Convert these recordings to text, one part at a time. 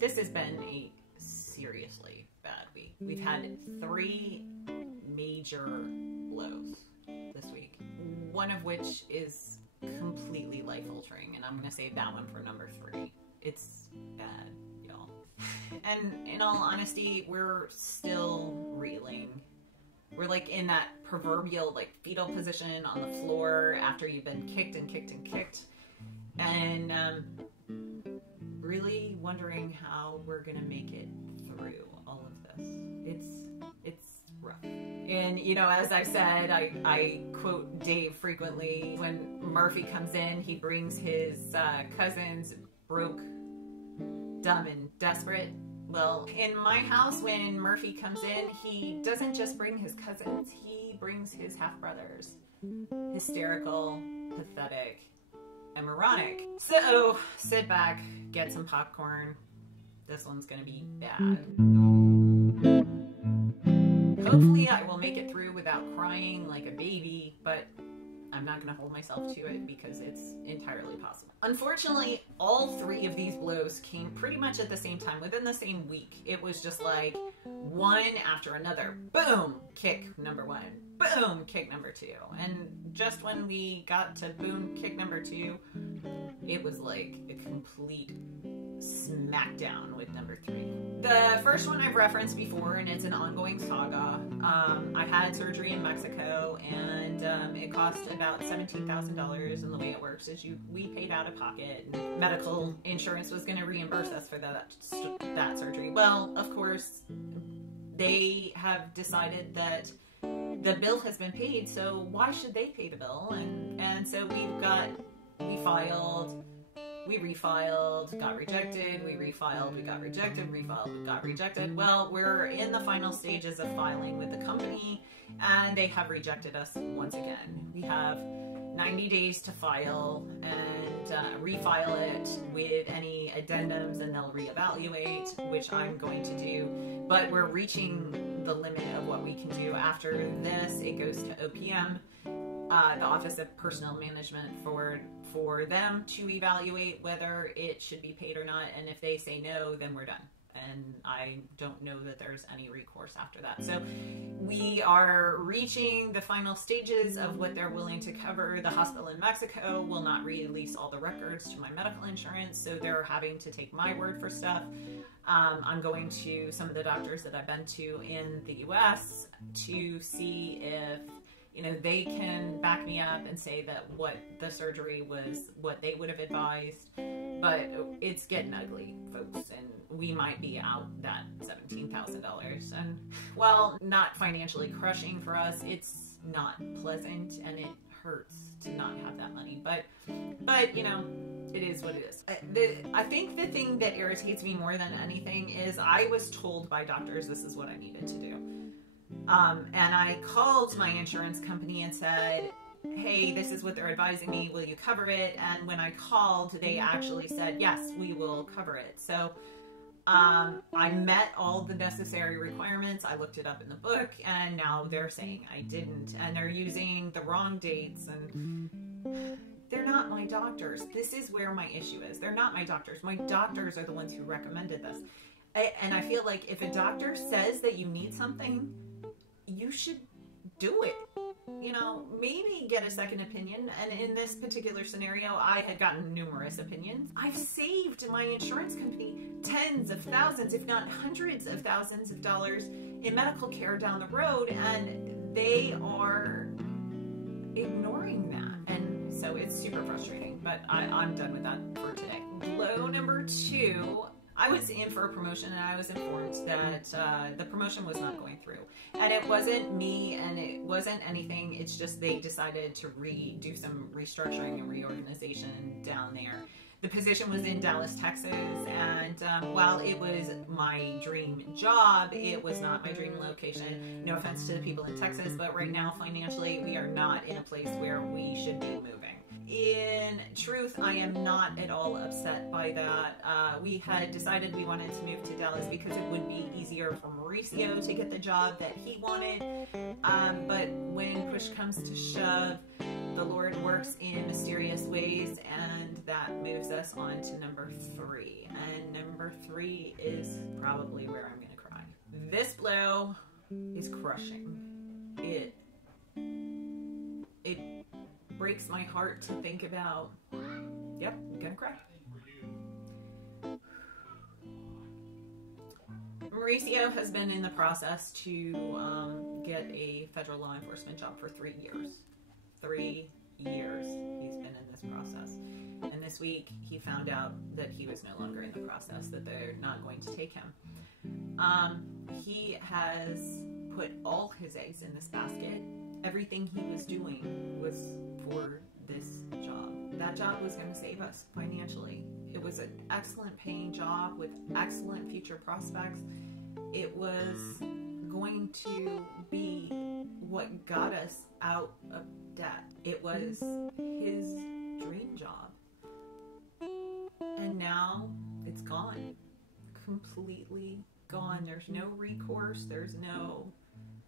This has been a seriously bad week. We've had 3 major blows this week, one of which is completely life-altering, and I'm going to save that one for number 3. It's bad, y'all. And in all honesty, we're still reeling. We're like in that proverbial like fetal position on the floor after you've been kicked and kicked and kicked, and really wondering how we're gonna make it through all of this. It's rough. And you know, as I've said, I quote Dave frequently. When Murphy comes in, he brings his cousins, broke, dumb, and desperate. Well, in my house, when Murphy comes in, he doesn't just bring his cousins, he brings his half-brothers. Hysterical, pathetic, and moronic. So, sit back, get some popcorn. This one's gonna be bad. Hopefully I will make it through without crying like a baby, but I'm not going to hold myself to it because it's entirely possible. Unfortunately, all 3 of these blows came pretty much at the same time, within the same week. It was just like one after another. Boom, kick number 1. Boom, kick number 2. And just when we got to boom, kick number 2, it was like a complete smackdown with number 3. The first one I've referenced before, and it's an ongoing saga. I had surgery in Mexico, and it cost about $17,000. And the way it works is we paid out of pocket, and medical insurance was going to reimburse us for that surgery. Well, of course, they have decided that the bill has been paid, so why should they pay the bill? And so we filed. We refiled, got rejected, we refiled, we got rejected, refiled, we got rejected. Well, we're in the final stages of filing with the company, and they have rejected us once again. We have 90 days to file and refile it with any addendums, and they'll reevaluate, which I'm going to do. But we're reaching the limit of what we can do. After this, it goes to OPM, the Office of Personnel Management, for them to evaluate whether it should be paid or not, and if they say no, then we're done. And I don't know that there's any recourse after that. So we are reaching the final stages of what they're willing to cover. The hospital in Mexico will not release all the records to my medical insurance, so they're having to take my word for stuff. I'm going to some of the doctors that I've been to in the US to see if they can back me up and say that what the surgery was what they would have advised. But it's getting ugly, folks, and we might be out that $17,000. And while not financially crushing for us, it's not pleasant, and it hurts to not have that money. But it is what it is. I think the thing that irritates me more than anything is I was told by doctors this is what I needed to do. And I called my insurance company and said, hey, this is what they're advising me, will you cover it? And when I called, they actually said, yes, we will cover it. So I met all the necessary requirements. I looked it up in the book, and now they're saying I didn't, and they're using the wrong dates, and they're not my doctors. This is where my issue is. They're not my doctors. My doctors are the ones who recommended this. And I feel like if a doctor says that you need something, you should do it. Maybe get a second opinion. And in this particular scenario, I had gotten numerous opinions. I've saved my insurance company tens of thousands, if not hundreds of thousands of dollars in medical care down the road, and they are ignoring that. And so it's super frustrating, but I'm done with that for today. Blow number 2. I was in for a promotion, and I was informed that the promotion was not going through. And it wasn't me, and it wasn't anything. It's just they decided to do some restructuring and reorganization down there. The position was in Dallas, Texas, and while it was my dream job, it was not my dream location. No offense to the people in Texas, but right now, financially, we are not in a place where we should be moving. In truth, I am not at all upset by that. We had decided we wanted to move to Dallas because it would be easier for Mauricio to get the job that he wanted. But when push comes to shove, the Lord works in mysterious ways, and that moves us on to number 3. And number 3 is probably where I'm going to cry. This blow is crushing. It breaks my heart to think about. Yep, I'm going to cry. Mauricio has been in the process to get a federal law enforcement job for 3 years. 3 years he's been in this process. And this week he found out that he was no longer in the process, that they're not going to take him. He has put all his eggs in this basket. Everything he was doing was for this job. That job was going to save us financially. It was an excellent paying job with excellent future prospects. It was going to be what got us out of debt. It was his dream job. And now it's gone. Completely gone. There's no recourse. There's no...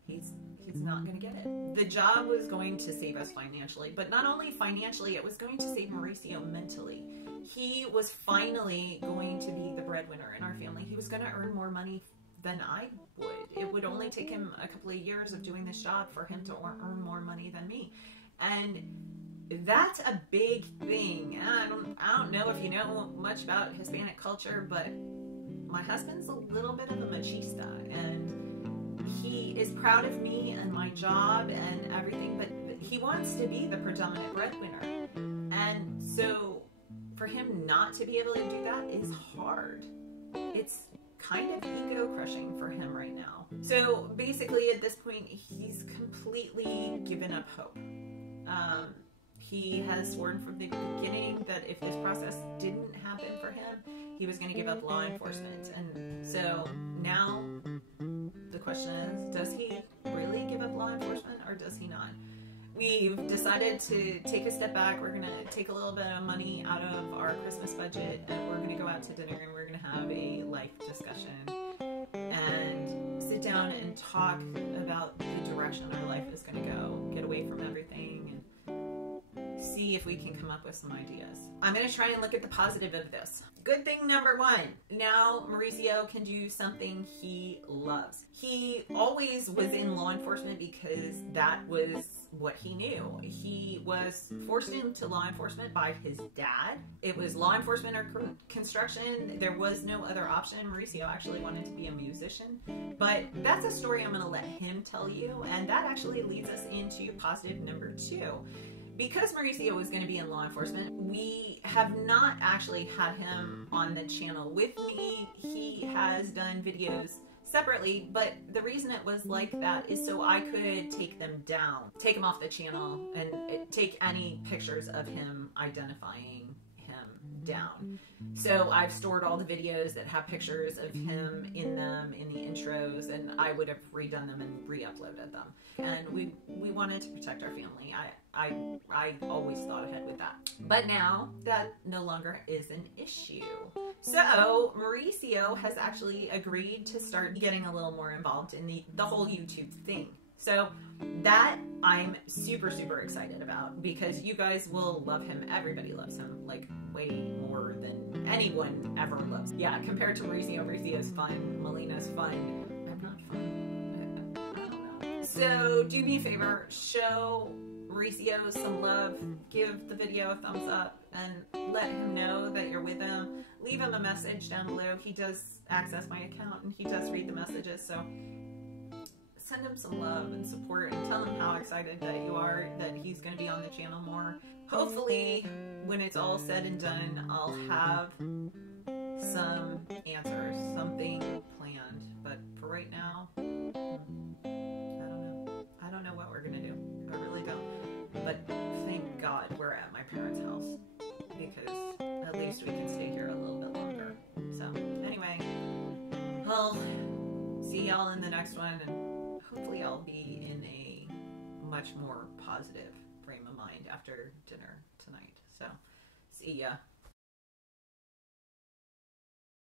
He's not going to get it. The job was going to save us financially, but not only financially, it was going to save Mauricio mentally. He was finally going to be the breadwinner in our family. He was going to earn more money than I would. It would only take him a couple of years of doing this job for him to earn more money than me. And that's a big thing. I don't know if you know much about Hispanic culture, but my husband's a little bit of a machista, and he is proud of me and my job and everything, but he wants to be the predominant breadwinner. And so for him not to be able to do that is hard. It's kind of ego crushing for him right now. So basically at this point, he's completely given up hope. He has sworn from the beginning that if this process didn't happen for him, he was going to give up law enforcement. And so now the question is, does he really give up law enforcement or does he not? We've decided to take a step back. We're going to take a little bit of money out of our Christmas budget, and we're going to go out to dinner, and we're going to have a life discussion and sit down and talk about the direction our life is going to go, get away from everything, and see if we can come up with some ideas. I'm going to try and look at the positive of this. Good thing number 1, now Mauricio can do something he loves. He always was in law enforcement because that was what he knew. He was forced into law enforcement by his dad. It was law enforcement or construction. There was no other option. Mauricio actually wanted to be a musician, but that's a story I'm going to let him tell you, and that actually leads us into positive number 2. Because Mauricio was going to be in law enforcement, we have not actually had him on the channel with me. He has done videos separately, but the reason it was like that is so I could take them down, take him off the channel, and take any pictures of him identifying him down. So I've stored all the videos that have pictures of him in them in the intros, and I would have redone them and re-uploaded them. And we wanted to protect our family. I always thought ahead with that. But now that no longer is an issue. So Mauricio has actually agreed to start getting a little more involved in the whole YouTube thing. So that I'm super, super excited about, because you guys will love him. Everybody loves him, like way more than anyone ever loves. Yeah, compared to Mauricio, Mauricio's fun, Melina's fun. I'm not fun. I don't know. So do me a favor, show Mauricio some love, give the video a thumbs up, and let him know that you're with him. Leave him a message down below. He does access my account and he does read the messages, so send him some love and support and tell him how excited that you are that he's going to be on the channel more. Hopefully, when it's all said and done, I'll have some answers, something planned. But for right now, I don't know. I don't know what we're going to do. I really don't. But thank God we're at my parents' house, because at least we can stay here a little bit longer. So anyway, I'll see y'all in the next one, and hopefully I'll be in a much more positive frame of mind after dinner tonight. So see ya.